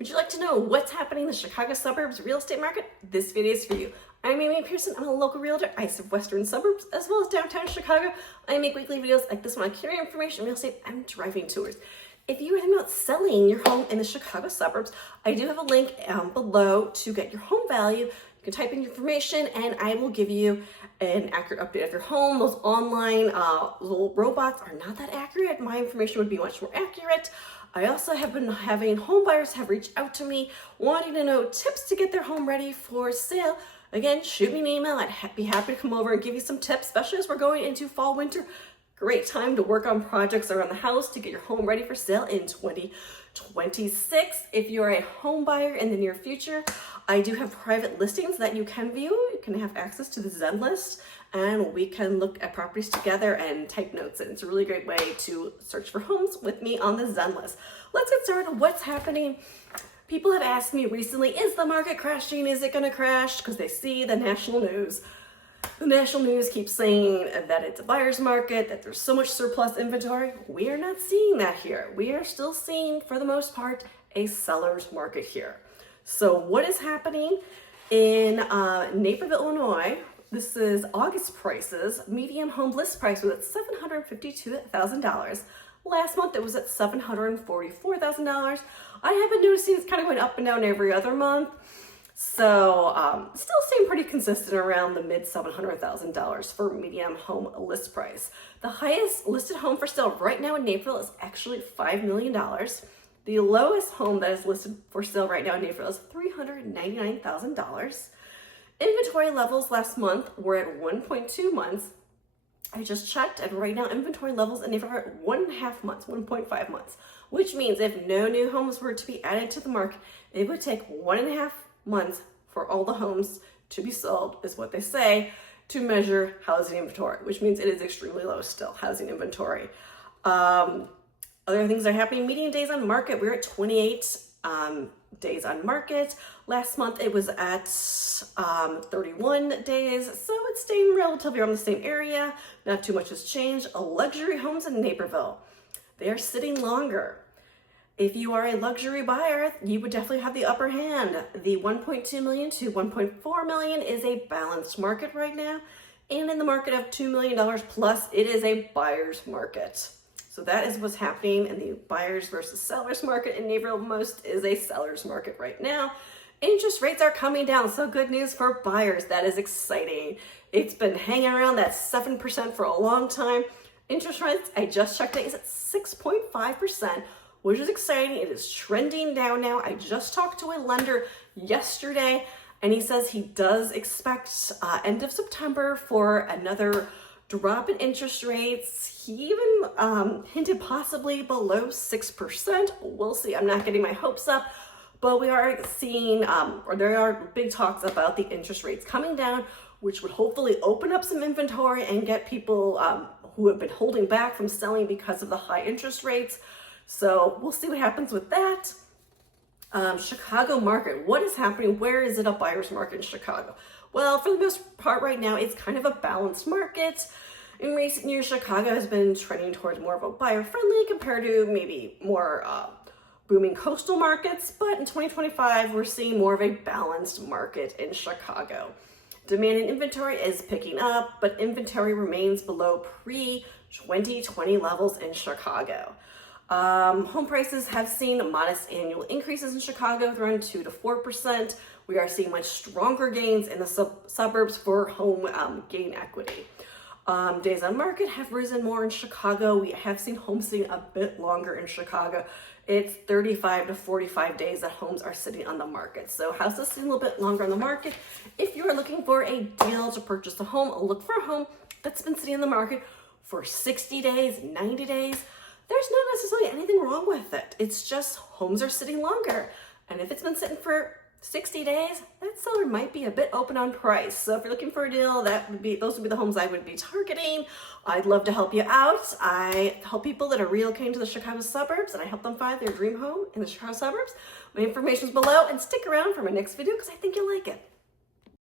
Would you like to know what's happening in the Chicago suburbs real estate market? This video is for you. I'm Amy Pearson. I'm a local realtor. I serve western suburbs as well as downtown Chicago. I make weekly videos like this one on carrying information, real estate, and driving tours. If you are thinking about selling your home in the Chicago suburbs, I do have a link below to get your home value. You can type in your information and I will give you an accurate update of your home. Those online little robots are not that accurate. My information would be much more accurate. I also have been having home buyers have reached out to me wanting to know tips to get their home ready for sale. Again, shoot me an email. I'd be happy to come over and give you some tips, especially as we're going into fall, winter. Great time to work on projects around the house to get your home ready for sale in 2026. If you're a home buyer in the near future, I do have private listings that you can view. You can have access to the Zen list and we can look at properties together and type notes in. It's a really great way to search for homes with me on the Zen list. Let's get started. What's happening? People have asked me recently, is the market crashing? Is it going to crash? Because they see the national news. The national news keeps saying that it's a buyer's market, that there's so much surplus inventory. We are not seeing that here. We are still seeing, for the most part, a seller's market here. So what is happening in Naperville, Illinois? This is August prices. Median home list price was at $752,000. Last month it was at $744,000. I have been noticing it's kind of going up and down every other month. So still staying pretty consistent around the mid $700,000 for median home list price. The highest listed home for sale right now in Naperville is actually $5 million. The lowest home that is listed for sale right now in Naperville is $399,000. Inventory levels last month were at 1.2 months. I just checked, and right now inventory levels in Naperville are at 1.5 months, 1.5 months, which means if no new homes were to be added to the market, it would take 1.5 months for all the homes to be sold, is what they say, to measure housing inventory, which means it is extremely low still, housing inventory. Other things are happening. Median days on market, we're at 28 days on market. Last month it was at 31 days, so it's staying relatively around the same area. Not too much has changed. Luxury homes in Naperville, they are sitting longer. If you are a luxury buyer, you would definitely have the upper hand. The 1.2 million to 1.4 million is a balanced market right now. And in the market of $2 million plus, it is a buyer's market. So that is what's happening in the buyers versus sellers market in Naperville. Most is a seller's market right now. Interest rates are coming down, so good news for buyers. That is exciting. It's been hanging around that 7% for a long time. Interest rates, I just checked it, is at 6.5%. which is exciting. It is trending down now. I just talked to a lender yesterday, and he says he does expect end of September for another drop in interest rates. He even hinted possibly below 6%. We'll see. I'm not getting my hopes up, but we are seeing, or there are big talks about the interest rates coming down, which would hopefully open up some inventory and get people who have been holding back from selling because of the high interest rates. So we'll see what happens with that. Chicago market, what is happening? Where is it a buyer's market in Chicago? Well, for the most part right now, it's kind of a balanced market. In recent years, Chicago has been trending towards more of a buyer-friendly compared to maybe more booming coastal markets. But in 2025, we're seeing more of a balanced market in Chicago. Demand and inventory is picking up, but inventory remains below pre-2020 levels in Chicago. Home prices have seen modest annual increases in Chicago, around 2 to 4%. We are seeing much stronger gains in the suburbs for home gain equity. Days on market have risen more in Chicago. We have seen homes sitting a bit longer in Chicago. It's 35 to 45 days that homes are sitting on the market. So houses sitting a little bit longer on the market. If you are looking for a deal to purchase a home, look for a home that's been sitting on the market for 60 days, 90 days. There's not necessarily anything wrong with it. It's just homes are sitting longer. And if it's been sitting for 60 days, that seller might be a bit open on price. So if you're looking for a deal, those would be the homes I would be targeting. I'd love to help you out. I help people that are relocating to the Chicago suburbs, and I help them find their dream home in the Chicago suburbs. My information is below, and stick around for my next video because I think you'll like it.